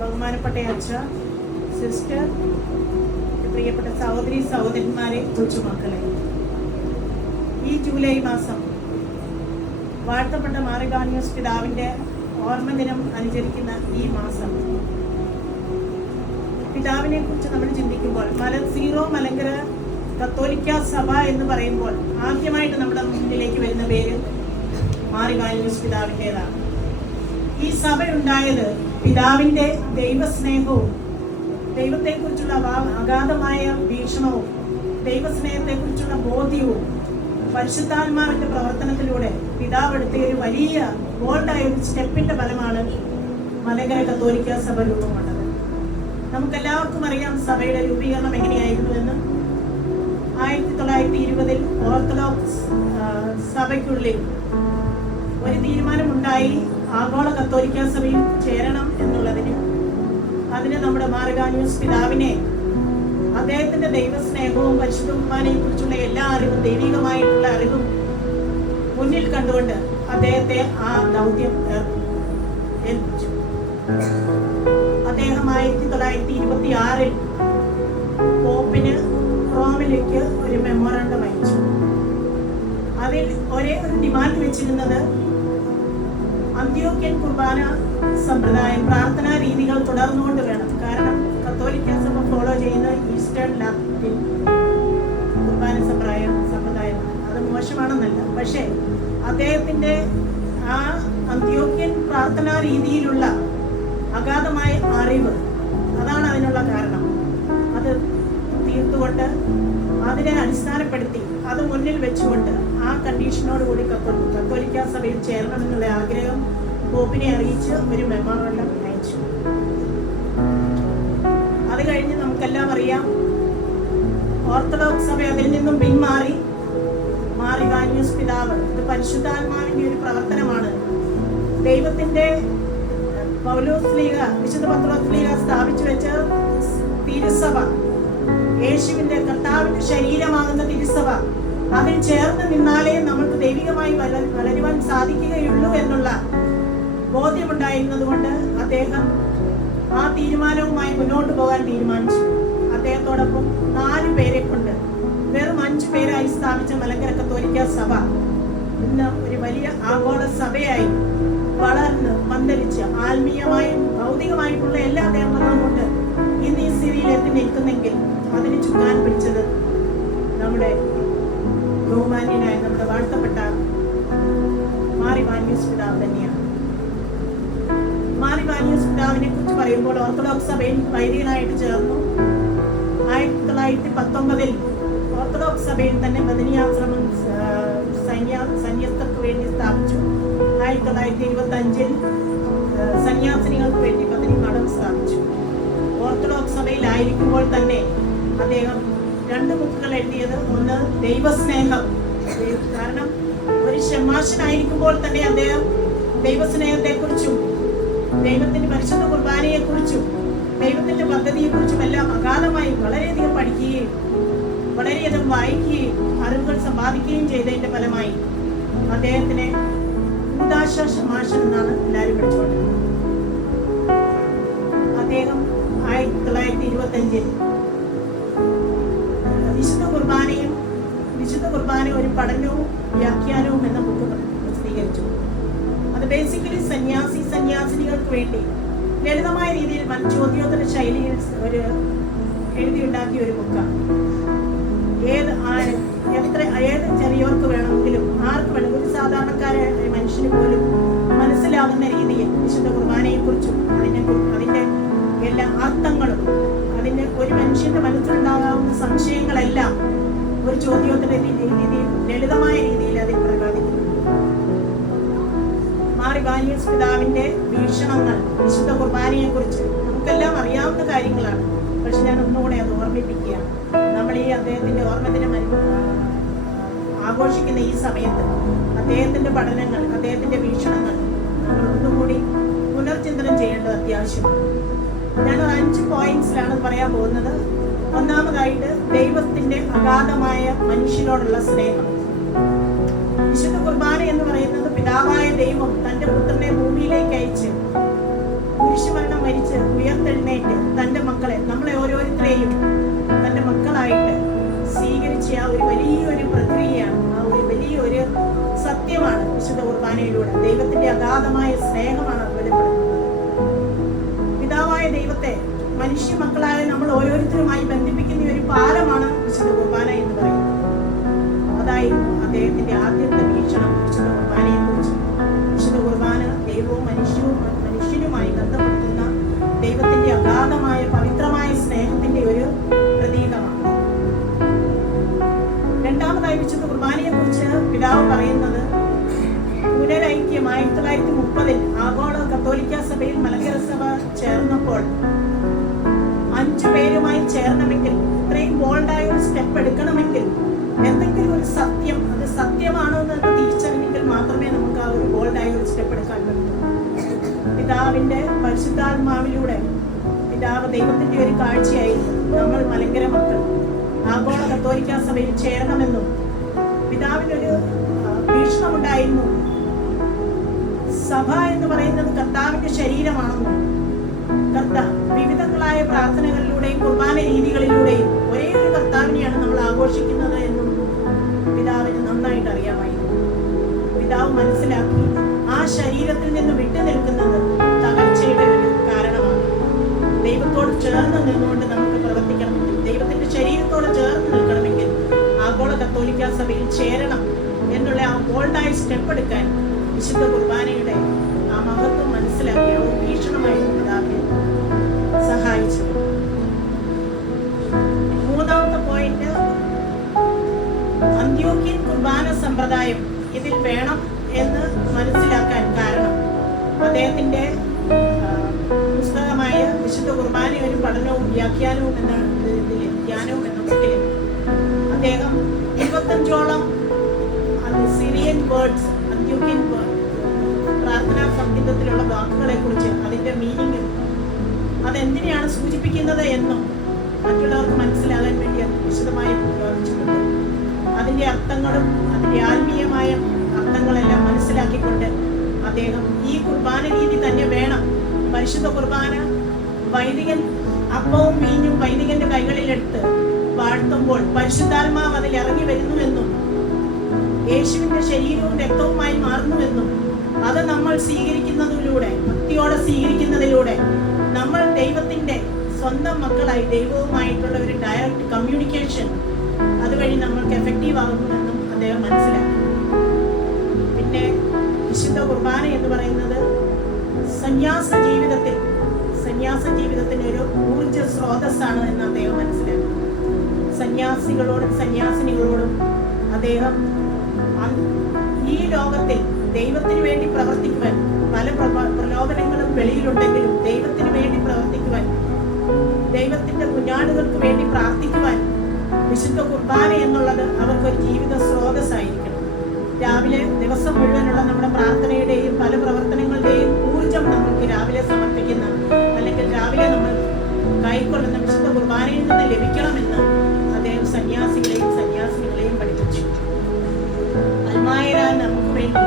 ബഹുമാനപ്പെട്ട അച്ഛ, സിസ്റ്റർ, പ്രിയപ്പെട്ട സഹോദരി സഹോദരന്മാരെ, കൊച്ചുമക്കളെ, ഈ ജൂലൈ മാസം വാഴ്ത്തപ്പെട്ട മാറിഗാനിയോസ് പിതാവിൻ്റെ ഓർമ്മദിനം അനുചരിക്കുന്ന ഈ മാസം പിതാവിനെ കുറിച്ച് നമ്മൾ ചിന്തിക്കുമ്പോൾ സീറോ മലങ്കര കത്തോലിക്ക സഭ എന്ന് പറയുമ്പോൾ ആദ്യമായിട്ട് നമ്മുടെ മുന്നിലേക്ക് വരുന്ന പേര് മാറിഗാനിയോസ് പിതാവിൻ്റെതാണ്. ഈ സഭ ഉണ്ടായത് പിതാവിൻ്റെ ദൈവസ്നേഹവും ദൈവത്തെക്കുറിച്ചുള്ള അഗാധമായ വീക്ഷണവും ദൈവസ്നേഹത്തെക്കുറിച്ചുള്ള ബോധ്യവും പരിശുദ്ധാത്മാവിന്റെ പ്രവർത്തനത്തിലൂടെ പിതാവ് എടുത്ത ഒരു വലിയ ബോൾഡായ ഒരു സ്റ്റെപ്പിന്റെ ഫലമാണ് മലങ്കര കത്തോലിക്ക സഭ രൂപം കൊണ്ടത്. നമുക്കെല്ലാവർക്കും അറിയാം സഭയുടെ രൂപീകരണം എങ്ങനെയായിരുന്നുവെന്ന്. 1920 ഓർത്തഡോക്സ് സഭയ്ക്കുള്ളിൽ ഒരു തീരുമാനമുണ്ടായി, ആഗോള കത്തോലിക്ക സഭയിൽ ചേരണം എന്നുള്ളതിന്. അതിന് നമ്മുടെ മാറിഗാനിയോസ് പിതാവിനെ അദ്ദേഹത്തിന്റെ ദൈവസ്നേഹവും പരിശുദ്ധ കുർബാനയെ കുറിച്ചുള്ള എല്ലാ അറിവും, ദൈവികമായിട്ടുള്ള അറിവും മുന്നിൽ കണ്ടുകൊണ്ട് അദ്ദേഹത്തെ ആ ദൗത്യം ഏൽപ്പിച്ചു. അദ്ദേഹം 1926 പോപ്പിന് റോമിലേക്ക് ഒരു മെമ്മോറാണ്ടം അയച്ചു. അതിൽ ഒരേ ഒരു ഡിമാൻഡ് വെച്ചിരുന്നത് അന്ത്യോക്യൻ കുർബാന സമ്പ്രദായം, പ്രാർത്ഥനാ രീതികൾ തുടർന്നുകൊണ്ട് വേണം. കാരണം കത്തോലിക്ക സഭ ഫോളോ ചെയ്യുന്ന ഈസ്റ്റേൺ ലാറ്റിൻ കുർബാന സമ്പ്രദായമാണ്. അത് മോശമാണെന്നല്ല, പക്ഷേ അദ്ദേഹത്തിന്റെ ആ അന്ത്യോക്യൻ പ്രാർത്ഥനാ രീതിയിലുള്ള അഗാധമായ അറിവ്, അതാണ് അതിനുള്ള കാരണം. അത് തീർത്തുകൊണ്ട് അതിനെ അടിസ്ഥാനപ്പെടുത്തി അത് മുന്നിൽ വെച്ചുകൊണ്ട് ആ കണ്ടീഷനോടുകൂടി കത്തോലിക്ക സഭയിൽ ചേരണമെന്നുള്ള ആഗ്രഹം പോപ്പിനെ അറിയിച്ച് ഒരു മെമ്മോറാണ്ടം അയച്ചു. അത് കഴിഞ്ഞ് നമുക്കെല്ലാം അറിയാം, ഓർത്തഡോക്സ് സഭ അതിൽ നിന്നും പിന്മാറി. മാറിഗാനിയോസ് പിതാവ്, ഇത് പരിശുദ്ധാത്മാവിന്റെ ഒരു പ്രവർത്തനമാണ്. ദൈവത്തിന്റെ പൗലോസ്ലീഹ, വിശുദ്ധ പത്രോസ്ലീഹ സ്ഥാപിച്ചു വെച്ച തിരുസഭ, യേശുവിന്റെ കർത്താവിന്റെ ശരീരമാകുന്ന തിരുസഭ, അതിൽ ചേർന്ന് നിന്നാലേ നമുക്ക് ദൈവികമായി വളരുവാൻ സാധിക്കുകയുള്ളൂ എന്നുള്ള ബോധ്യമുണ്ടായിരുന്നത് കൊണ്ട് അദ്ദേഹം ആ തീരുമാനവുമായി മുന്നോട്ട് പോകാൻ തീരുമാനിച്ചു. അദ്ദേഹത്തോടൊപ്പം 4 പേരെ കൊണ്ട് വെറും 5 പേരായി സ്ഥാപിച്ച മലങ്കര കത്തോലിക്ക സഭ ഇന്ന് ഒരു വലിയ ആഗോള സഭയായി വളർന്ന് പന്തലിച്ച് ആത്മീയമായും ഭൗതികമായിട്ടുള്ള എല്ലാ നേട്ടങ്ങളും കൊണ്ട് ഇന്ന് ഈ സ്ഥിതിയിൽ എത്തി നിൽക്കുന്നെങ്കിൽ അതിന് ചുക്കാൻ പിടിച്ചത് നമ്മുടെ ബഹുമാന്യനായ നമ്മുടെ വാഴ്ത്തപ്പെട്ട മാറിഗാനിയോസ് പിതാവ് തന്നെയാണ്. മാറിഗാനിയോസ് പിതാവിനെ കുറിച്ച് പറയുമ്പോൾ ഓർത്തഡോക്സ് സഭയിൽ വൈദികനായിട്ട് ചേർന്നു. 1919 ഓർത്തഡോക്സ് സഭയിൽ തന്നെ ബദനിയാശ്രമം സന്യസ്തർക്ക് വേണ്ടി സ്ഥാപിച്ചു. 1925 സന്യാസിനികൾക്ക് വേണ്ടി ബദനി മഠം സ്ഥാപിച്ചു. ഓർത്തഡോക്സ് സഭയിലായിരിക്കുമ്പോൾ തന്നെ അദ്ദേഹം 2 ബുക്കുകൾ എഴുതിയത്. ഒന്ന് ദൈവസ്നേഹം, കാരണം ഒരു ഷെമാശനായിരിക്കുമ്പോൾ തന്നെ അദ്ദേഹം ദൈവസ്നേഹത്തെക്കുറിച്ചും ദൈവത്തിന്റെ പരിശുദ്ധ കുർബാനയെക്കുറിച്ചും ദൈവത്തിന്റെ പദ്ധതിയെക്കുറിച്ചും എല്ലാം അഗാധമായി വളരെയധികം പഠിക്കുകയും വളരെയധികം വായിക്കുകയും അറിവുകൾ സമ്പാദിക്കുകയും ചെയ്തതിന്റെ ഫലമായി അദ്ദേഹത്തിനെ ഉദാശ ഷെമാശൻ എന്നാണ് എല്ലാവരും വിളിച്ചുകൊണ്ടിരുന്നത്. അദ്ദേഹം 1925 വിശുദ്ധ കുർബാന ഒരു പഠനവും വ്യാഖ്യാനവും എന്ന ബുക്ക് പ്രസിദ്ധീകരിച്ചു. അത് ബേസിക്കലി സന്യാസിനികൾക്ക് വേണ്ടി ലളിതമായ രീതിയിൽ ചോദ്യോത്തര ശൈലിയിൽ ഒരു എഴുതിയുണ്ടാക്കിയ ഒരു ബുക്കാണ്. ഏത് ചെറിയവർക്ക് വേണമെങ്കിലും, ആർക്ക് വേണമെങ്കിലും, ഒരു സാധാരണക്കാരായ മനുഷ്യന് പോലും മനസ്സിലാകുന്ന രീതിയിൽ വിശുദ്ധ കുർബാനയെക്കുറിച്ചും അതിന്റെ എല്ലാ അർത്ഥങ്ങളും അതിന്റെ ഒരു മനുഷ്യന്റെ മനസ്സിലുണ്ടാകാവുന്ന സംശയങ്ങളെല്ലാം ഒരു ചോദ്യോത്തര രീതിയിൽ ലളിതമായ രീതിയിൽ അതിൽ പ്രതിപാദിക്കുന്നു. മാറിഗാനിയോസ് പിതാവിന്റെ വീക്ഷണങ്ങൾ വിശുദ്ധ കുർബാനയെക്കുറിച്ച് നമുക്കെല്ലാം അറിയാവുന്ന കാര്യങ്ങളാണ്. പക്ഷെ ഞാൻ ഒന്നുകൂടെ അത് ഓർമ്മിപ്പിക്കുകയാണ്. നമ്മൾ ഈ അദ്ദേഹത്തിന്റെ ഓർമ്മദിനം ആഘോഷിക്കുന്ന ഈ സമയത്ത് അദ്ദേഹത്തിന്റെ പഠനങ്ങൾ, അദ്ദേഹത്തിന്റെ വീക്ഷണങ്ങൾ നമ്മൾ ഒന്നുകൂടി പുനർചിന്തനം ചെയ്യേണ്ടത് അത്യാവശ്യമാണ്. ഞാൻ 5 പോയിന്റ്സിലാണ് പറയാൻ പോകുന്നത്. ഒന്നാമതായിട്ട് ദൈവത്തിന്റെ അഗാധമായ മനുഷ്യനോടുള്ള സ്നേഹം. വിശുദ്ധ കുർബാന എന്ന് പറയുന്നത് പിതാവായ ദൈവം തന്റെ ഭൂമിയിലേക്ക് അയച്ച് കുരിശുമരണം മരിച്ച് ഉയർത്തെഴുന്നേറ്റ് തന്റെ മക്കളെ, നമ്മളെ ഓരോരുത്തരെയും തന്റെ മക്കളായിട്ട് സ്വീകരിച്ച ആ ഒരു വലിയൊരു പ്രക്രിയയാണ്, ആ ഒരു വലിയൊരു സത്യമാണ് വിശുദ്ധ കുർബാനയിലൂടെ. ദൈവത്തിന്റെ അഗാധമായ സ്നേഹമാണ് അത് വെളിപ്പെടുത്തുന്നത്. പിതാവായ ദൈവത്തെ മനുഷ്യ മക്കളായ നമ്മൾ ഓരോരുത്തരുമായി ബന്ധിപ്പിക്കുന്ന ഒരു പാലമാണ് വിശുദ്ധ കുർബാന എന്ന് പറയുന്നത്. അതായിരുന്നു അദ്ദേഹത്തിന്റെ ആദ്യത്തെ വീക്ഷണം വിശുദ്ധ കുർബാനയെ കുറിച്ച്. വിശുദ്ധ കുർബാന ദൈവവും മനുഷ്യനുമായി ബന്ധപ്പെടുത്തുന്ന ദൈവത്തിന്റെ അഗാധമായ പവിത്രമായ സ്നേഹത്തിന്റെ ഒരു പ്രതീകമാണ്. രണ്ടാമതായി വിശുദ്ധ കുർബാനയെ കുറിച്ച് പിതാവ് പറയുന്നത്, പുനരൈക്യം 1930 ആഗോള കത്തോലിക്ക സഭയിൽ മലങ്കര സഭ ചേർന്നപ്പോൾ 5 പേരുമായി ചേരണമെങ്കിൽ, ഇത്രയും ബോൾഡായ ഒരു സ്റ്റെപ്പ് എടുക്കണമെങ്കിൽ, എന്തെങ്കിലും ഒരു സത്യം അത് സത്യമാണോ എന്ന് തിരിച്ചറിഞ്ഞെങ്കിൽ മാത്രമേ നമുക്ക് ആ ഒരു ബോൾഡായ ഒരു സ്റ്റെപ്പ് എടുക്കാൻ പറ്റൂ. പിതാവിന്റെ പരിശുദ്ധാത്മാവിലൂടെ പിതാവ് ദൈവത്തിന്റെ ഒരു കാഴ്ചയായിരുന്നു നമ്മൾ മലങ്കര മക്കൾ ആഗോള കത്തോലിക്ക സഭയിൽ ചേരണമെന്നും പിതാവിനൊരു വീക്ഷണമുണ്ടായിരുന്നു. സഭ എന്ന് പറയുന്നത് കർത്താവിന്റെ ശരീരമാണെന്നും വിവിധങ്ങളായ പ്രാർത്ഥനകളിലൂടെയും കുർബാന രീതികളിലൂടെയും ഒരേ ഒരു കർത്താവിനെയാണ് നമ്മൾ ആഘോഷിക്കുന്നത് എന്നും പിതാവിന് നന്നായിട്ട് അറിയാമായിരുന്നു. പിതാവ് മനസ്സിലാക്കി ആ ശരീരത്തിൽ നിന്ന് വിട്ടു നിൽക്കുന്നത് തകർച്ചയുടെ ഒരു കാരണമാണ്. ദൈവത്തോട് ചേർന്ന് നിന്നുകൊണ്ട് നമുക്ക് പ്രവർത്തിക്കണമെങ്കിൽ, ദൈവത്തിന്റെ ശരീരത്തോട് ചേർന്ന് നിൽക്കണമെങ്കിൽ ആഗോള കത്തോലിക്ക സഭയിൽ ചേരണം എന്നുള്ള ആ ബോൾഡായ സ്റ്റെപ്പ് എടുക്കാൻ വിശുദ്ധ കുർബാനയുടെ ആ മഹത്വം മനസ്സിലാക്കിയ ഒരു വീക്ഷണമായിരുന്നു പിതാവിനെ സഹായിച്ചത്. മൂന്നാമത്തെ പോയിന്റ്, അന്ത്യോക്യൻ കുർബാന സമ്പ്രദായം ഇതിൽ വേണം എന്ന് മനസ്സിലാക്കാൻ കാരണം അദ്ദേഹത്തിന്റെ പുസ്തകമായ വിശുദ്ധ കുർബാന ഒരു പഠനവും വ്യാഖ്യാനവും എന്ന ധ്യാനവും എന്ന ബുക്കിൽ അദ്ദേഹം 25ഓളം സിറിയൻ വേർഡ്സ്, അന്ത്യോക്യൻ പ്രാർത്ഥനാ സംഗീതത്തിലുള്ള വാക്കുകളെ കുറിച്ച്, അതിന്റെ മീനിങ്, അതെന്തിനെയാണ് സൂചിപ്പിക്കുന്നത് എന്നും മറ്റുള്ളവർക്ക് മനസ്സിലാകാൻ വേണ്ടി അത് വിശദമായി പ്രവർത്തിച്ചിട്ടുണ്ട്. അതിന്റെ അർത്ഥങ്ങളും അതിന്റെ ആത്മീയമായ അർത്ഥങ്ങളെല്ലാം മനസ്സിലാക്കിക്കൊണ്ട് അദ്ദേഹം ഈ കുർബാന രീതി തന്നെ വേണം. പരിശുദ്ധ കുർബാന വൈദികൻ അപ്പവും വീഞ്ഞും വൈദികന്റെ കൈകളിലെടുത്ത് വാഴ്ത്തുമ്പോൾ പരിശുദ്ധാത്മാവ് അതിൽ ഇറങ്ങി വരുന്നുവെന്നും യേശുവിന്റെ ശരീരവും രക്തവുമായി മാറുന്നുവെന്നും അത് നമ്മൾ സ്വീകരിക്കുന്നതിലൂടെ, ഭക്തിയോടെ സ്വീകരിക്കുന്നതിലൂടെ നമ്മൾ ദൈവത്തിന്റെ സ്വന്തം മക്കളായി ദൈവവുമായിട്ടുള്ള ഒരു ഡയറക്റ്റ് കമ്മ്യൂണിക്കേഷൻ അതുവഴി നമ്മൾക്ക് എഫക്റ്റീവ് ആകുന്നുവെന്നും അദ്ദേഹം മനസ്സിലാക്കി. പിന്നെ വിശുദ്ധ കുർബാന എന്ന് പറയുന്നത് സന്യാസ ജീവിതത്തിന് ഒരു ഊർജ സ്രോതസ്സാണ് എന്ന് അദ്ദേഹം മനസ്സിലാക്കി. സന്യാസികളോടും സന്യാസിനികളോടും അദ്ദേഹം ഈ ലോകത്തിൽ ദൈവത്തിന് വേണ്ടി പ്രവർത്തിക്കുവാൻ, പല പ്രലോഭനങ്ങളും വെളിയിലുണ്ടെങ്കിലും ദൈവത്തിന് വേണ്ടി പ്രവർത്തിക്കുവാൻ, ദൈവത്തിന്റെ കുഞ്ഞാടുകൾക്ക് വേണ്ടി പ്രാർത്ഥിക്കുവാൻ വിശുദ്ധ കുർബാന എന്നുള്ളത് അവർക്കൊരു ജീവിത സ്രോതസ്സായിരിക്കണം. രാവിലെ ദിവസം മുഴുവനുള്ള നമ്മുടെ പ്രാർത്ഥനയുടെയും പല പ്രവർത്തനങ്ങളുടെയും ഊർജം നമുക്ക് രാവിലെ സമർപ്പിക്കുന്ന, അല്ലെങ്കിൽ രാവിലെ നമ്മൾ കൈക്കൊള്ളുന്ന വിശുദ്ധ കുർബാനയിൽ നിന്ന് ലഭിക്കണമെന്ന് അദ്ദേഹം സന്യാസിനികളെയും പഠിപ്പിച്ചു. അൽമായരാൻ നമുക്ക് വേണ്ടി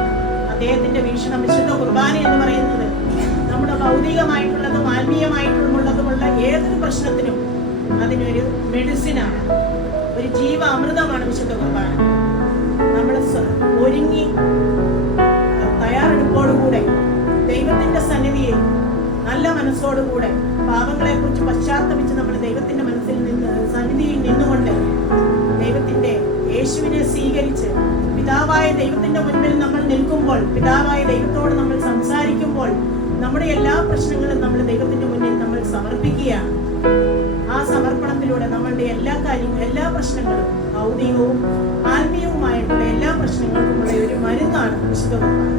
അദ്ദേഹത്തിന്റെ വീക്ഷണം, വിശുദ്ധ കുർബാന എന്ന് പറയുന്നത് നമ്മുടെ ഭൗതികമായിട്ടുള്ളതും ആത്മീയമായിട്ടുള്ളതുമുള്ള ഏതൊരു പ്രശ്നത്തിനും അതിനൊരു മെഡിസിനാണ്, ഒരു ജീവ അമൃതമാണ് വിശുദ്ധ കുർബാന. നമ്മൾ ഒരുങ്ങി തയ്യാറെടുപ്പോടുകൂടെ ദൈവത്തിന്റെ സന്നിധിയിൽ നല്ല മനസ്സോടുകൂടെ പാപങ്ങളെ കുറിച്ച് പശ്ചാത്തപിച്ച് നമ്മൾ ദൈവത്തിന്റെ സന്നിധിയിൽ നിന്നുകൊണ്ട് ദൈവത്തിന്റെ യേശുവിനെ സ്വീകരിച്ച് പിതാവായ ദൈവത്തിന്റെ മുൻപിൽ നമ്മൾ നിൽക്കുമ്പോൾ, പിതാവായ ദൈവത്തോട് നമ്മൾ സംസാരിക്കുമ്പോൾ നമ്മുടെ എല്ലാ പ്രശ്നങ്ങളും നമ്മൾ ദൈവത്തിന്റെ മുന്നിൽ നമ്മൾ സമർപ്പിക്കുകയാണ്. ആ സമർപ്പണത്തിലൂടെ നമ്മളുടെ എല്ലാ പ്രശ്നങ്ങളും, ഭൗതികവും ആത്മീയവുമായിട്ടുള്ള എല്ലാ പ്രശ്നങ്ങൾക്കുമുള്ള ഒരു മരുന്നാണ് വിശുദ്ധ കുർബാന.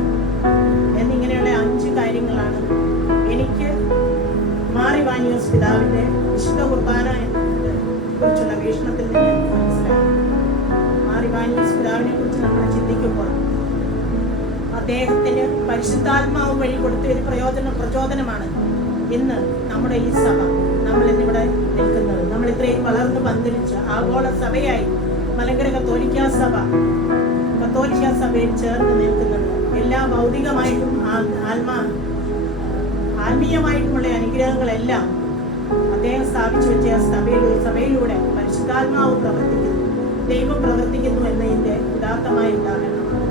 എന്നിങ്ങനെയുള്ള 5 കാര്യങ്ങളാണ് എനിക്ക് മാർ ഇവാനിയോസ് പിതാവിന്റെ വിശുദ്ധ കുർബാന കുറിച്ചുള്ള വീക്ഷണത്തിൽ നിന്ന് മനസ്സിലായി. മാർ ഇവാനിയോസ് പിതാവിനെ കുറിച്ച് നമ്മൾ ചിന്തിക്കുമ്പോൾ അദ്ദേഹത്തിന് പരിശുദ്ധാത്മാവ് വഴി കൊടുത്ത ഒരു പ്രചോദനമാണ് ഇന്ന് നമ്മുടെ ഈ സഭ, നമ്മൾ ഇന്നിവിടെ നിൽക്കുന്നത്. നമ്മൾ ഇത്രയും വളർന്ന് പന്തലിച്ച ആഗോള സഭയായി മലങ്കര കത്തോലിക്ക സഭയിൽ ചേർന്ന് നിൽക്കുന്നത്. എല്ലാ ഭൗതികമായിട്ടും ആത്മീയമായിട്ടുള്ള അനുഗ്രഹങ്ങളെല്ലാം അദ്ദേഹം സ്ഥാപിച്ചു വെച്ച സഭയിലൂടെ പരിശുദ്ധാത്മാവ് പ്രവർത്തിക്കുന്നു, ദൈവം പ്രവർത്തിക്കുന്നു എന്നതിൻ്റെ ഉദാത്തമായ ഉദാഹരണമാണ്.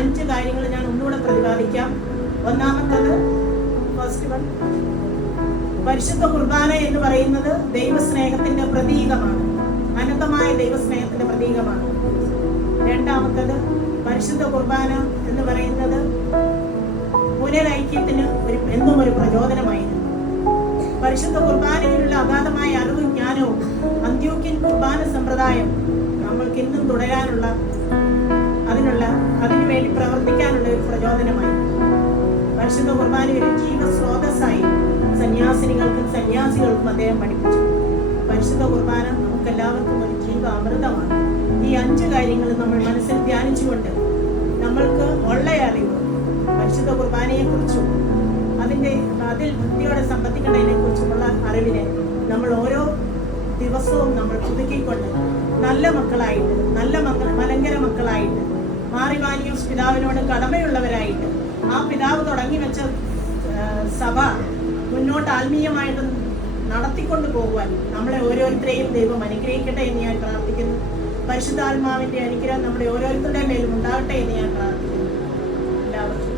5 കാര്യങ്ങൾ ഞാൻ ഒന്നുകൂടെ പ്രതിപാദിക്കാം. ഒന്നാമത്തത്, ഫസ്റ്റ് വൺ, പരിശുദ്ധ കുർബാന എന്ന് പറയുന്നത് ദൈവസ്നേഹത്തിന്റെ പ്രതീകമാണ്, അനന്തമായ ദൈവസ്നേഹത്തിന്റെ പ്രതീകമാണ്. രണ്ടാമത്തത്, പരിശുദ്ധ കുർബാന എന്ന് പറയുന്നത് പുനരൈക്യത്തിന് എന്നും ഒരു പ്രചോദനമായിരുന്നു. പരിശുദ്ധ കുർബാനയിലുള്ള അഗാധമായ അറിവും ജ്ഞാനവും അന്ത്യോക്യൻ കുർബാന സമ്പ്രദായം നമ്മൾക്ക് ഇന്നും തുടരാനുള്ള അതിനുവേണ്ടി പ്രവർത്തിക്കാനുള്ള ഒരു പ്രചോദനമായി. പരിശുദ്ധ കുർബാന ഒരു ജീവസ്രോതസ്സായി സന്യാസിനികൾക്കും സന്യാസികൾക്കും അദ്ദേഹം പഠിപ്പിച്ചു. പരിശുദ്ധ കുർബാന നമുക്കെല്ലാവർക്കും ഒരു ജീവ അമൃതമാണ്. ഈ 5 കാര്യങ്ങൾ നമ്മൾ മനസ്സിൽ ധ്യാനിച്ചുകൊണ്ട് നമ്മൾക്ക് ഉള്ള അറിവ് പരിശുദ്ധ കുർബാനയെക്കുറിച്ചും അതിൽ ഭക്തിയോടെ സംബന്ധിക്കുന്നതിനെ കുറിച്ചുമുള്ള അറിവിനെ നമ്മൾ ഓരോ ദിവസവും നമ്മൾ പുതുക്കിക്കൊണ്ട് നല്ല മക്കളായിട്ട്, നല്ല മലങ്കര മക്കളായിട്ട്, മാറിവാനിയോസ് പിതാവിനോട് കടമയുള്ളവരായിട്ട്, ആ പിതാവ് തുടങ്ങി വെച്ച സഭ മുന്നോട്ട് ആത്മീയമായിട്ട് നടത്തിക്കൊണ്ട് പോകുവാൻ നമ്മളെ ഓരോരുത്തരെയും ദൈവം അനുഗ്രഹിക്കട്ടെ എന്ന് ഞാൻ പ്രാർത്ഥിക്കുന്നു. പരിശുദ്ധാത്മാവിന്റെ അനുഗ്രഹം നമ്മുടെ ഓരോരുത്തരുടെ മേലും ഉണ്ടാകട്ടെ എന്ന് ഞാൻ പ്രാർത്ഥിക്കുന്നു. എല്ലാവർക്കും